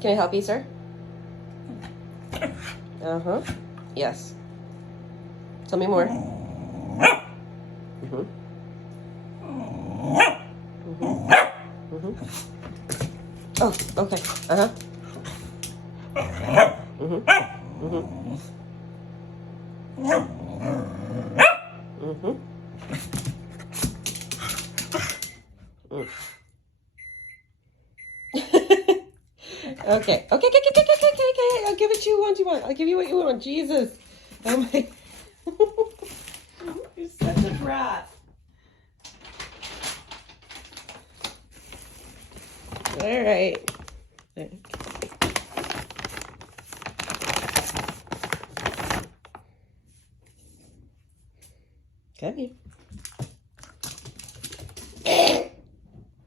Can I help you, sir? Uh-huh. Yes. Tell me more. Mm-hmm. Mm-hmm. Mm-hmm. Oh, okay. Uh-huh. Mm-hmm. Mm-hmm. Mm-hmm. Mm. Okay. Okay, okay, okay, okay, okay, okay, okay. I'll give it you what you want. I'll give you what you want. Jesus. Oh my. You're such a brat. All right. Come here.